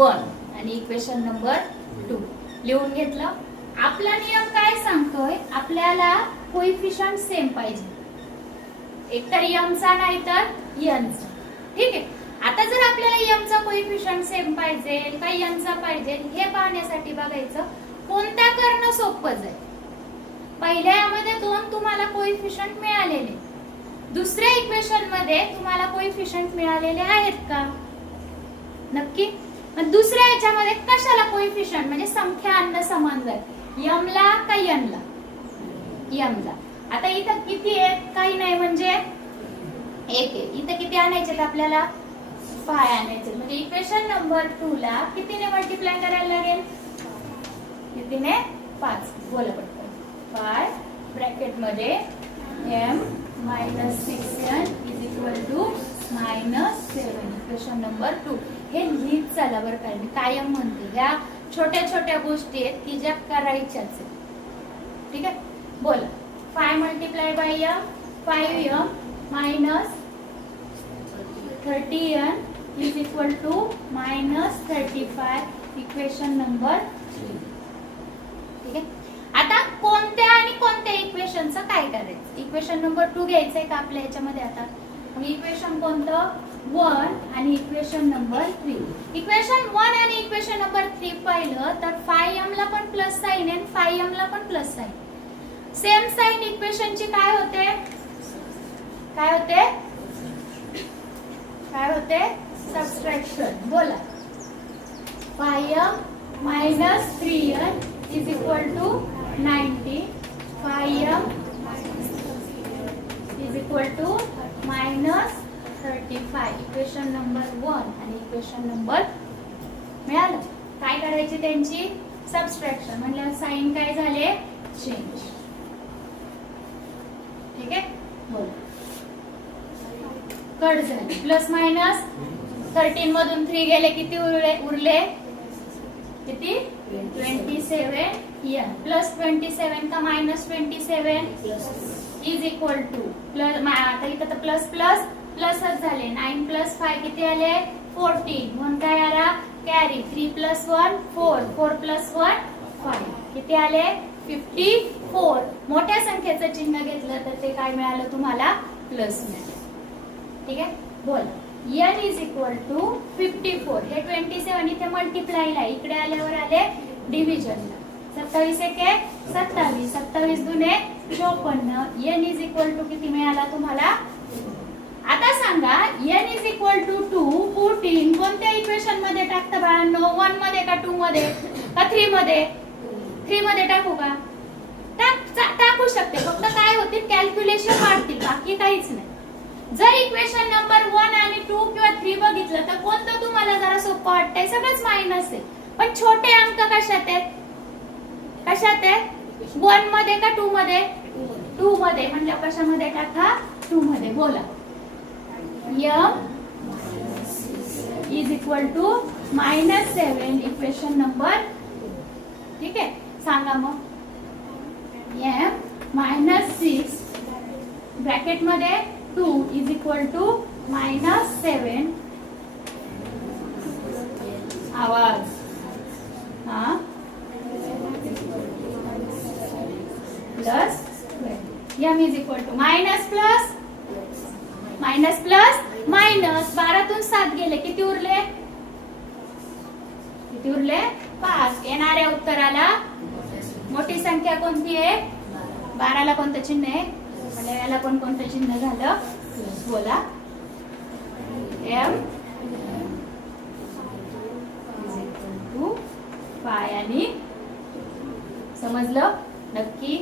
1 आणि equation number 2 लिहून घेतलं. आपला नियम काय सांगतोय, आपल्याला कोइफिशियंट सेम पाहिजे, एकतर m चा नाही तर n चा. ठीक आहे. आता जर आपल्याला m चा कोइफिशियंट सेम पाहिजे का n चा पाहिजे हे पाहण्यासाठी बघायचं कोणत्या करणं सोपं जाईल. पहिल्या यामध्ये 2 तुम्हाला कोइफिशियंट मिळालेले, दुसऱ्या इक्वेशन मध्ये तुम्हाला कोइफिशियंट मिळालेले आहेत का? नक्की. पण दुसऱ्या याच्यामध्ये कशाला कोइफिशियंट म्हणजे संख्या आणणं समान जाईल, m ला का n ला? m ला. आता इथं किती आहे, काही नाही म्हणजे 1 आहे. इथं किती आणायचे आपल्याला? 5 आणायचे. म्हणजे इक्वेशन नंबर 2 ला कितीने मल्टिप्लाय करायला लागेल? कितीने? 5. बोला पटकन. 5 ब्रॅकेट मध्ये m - 6n -7 इक्वेशन नंबर 2. हे लिहित चला बरं काय, मी कायम म्हणते ह्या छोट्या छोट्या गोष्टी आहेत की ज्या करायच्याच आहेत. ठीक आहे. बोला. 5 multiply by m 5m - 30n -35 equation number 3. ठीक आहे. आता कोणत्या आणि कोणत्या इक्वेशनचं काय करायचं? इक्वेशन नंबर 2 घ्यायचंय का आपल्या ह्याच्यामध्ये? आता इक्वेशन कोणतं? 1 आणि इक्वेशन नंबर 3. इक्वेशन 1 आणि इक्वेशन नंबर 3 पाहिलं तर 5m ला पण प्लस साइन आहे, 5m ला पण प्लस साइन. सेम साइन इक्वेशनची काय होते? काय होते? काय होते? सबट्रॅक्शन. बोला. 5m - 3n -90. 5m -35 equation number 1 आणि इक्वेशन नंबर मिळालं. काय करायची त्यांची? सबट्रॅक्शन. म्हणजे साइन काय झाले? चेंज. ठीक आहे. बोल. कट झाले. प्लस मायनस 13 मधून 3 गेले, किती उरले? किती? 27n प्लस 27 का minus 27 is equal two plus. आता इथं तर प्लस प्लस प्लसच झाले. 9 + 5 किती आले? 14. म्हणून काय आला? कॅरी. 3 + 1 4 4 + 1 5 किती आले? 54. मोठ्या संख्येचं चिन्ह घेतलं तर ते काय मिळालं तुम्हाला? प्लस मिळालं. ठीक आहे. बोल. n = 54. हे 27 इथे मल्टिप्लायला, इकडे आल्यावर आले डिव्हिजनला. 27 एके 27, 27 दुने 54. n = किती मिळाला तुम्हाला? आता सांगा n = 2 14 कोणत्या इक्वेशन मध्ये टाकता बाळांनो? 1 मध्ये का 2 मध्ये का 3 मध्ये? 3 मध्ये टाकू का? टाकू शकते. फक्त काय होतील? कॅल्क्युलेशन वाढतील, बाकी काहीच नाही. जर इक्वेशन नंबर 1 आणि 2 किंवा 3 बघितलं तर कोणतं तुम्हाला जरा सोपं वाटतंय? सगळंच मायनस आहे. पण छोटे अंक कशात आहेत? कशात आहेत? 1 मध्ये का 2 मध्ये? 2 मध्ये. म्हणजे कशामध्ये टाका? 2 मध्ये. बोला. m = -7 equation number. ठीक आहे. सांगा मग. m - 6 ब्रॅकेट मध्ये 2 = -7 आवाज. हा plus m = minus plus minus plus minus. 12तून 7 गेले, किती उरले? किती उरले? 5. येणाऱ्या उत्तराला मोठी संख्या कोणती आहे? 12ला कोणतं चिन्ह आहे? म्हणजे याला पण कोणतं चिन्ह झालं? बोला. m = 5 आणि समजलं? नक्की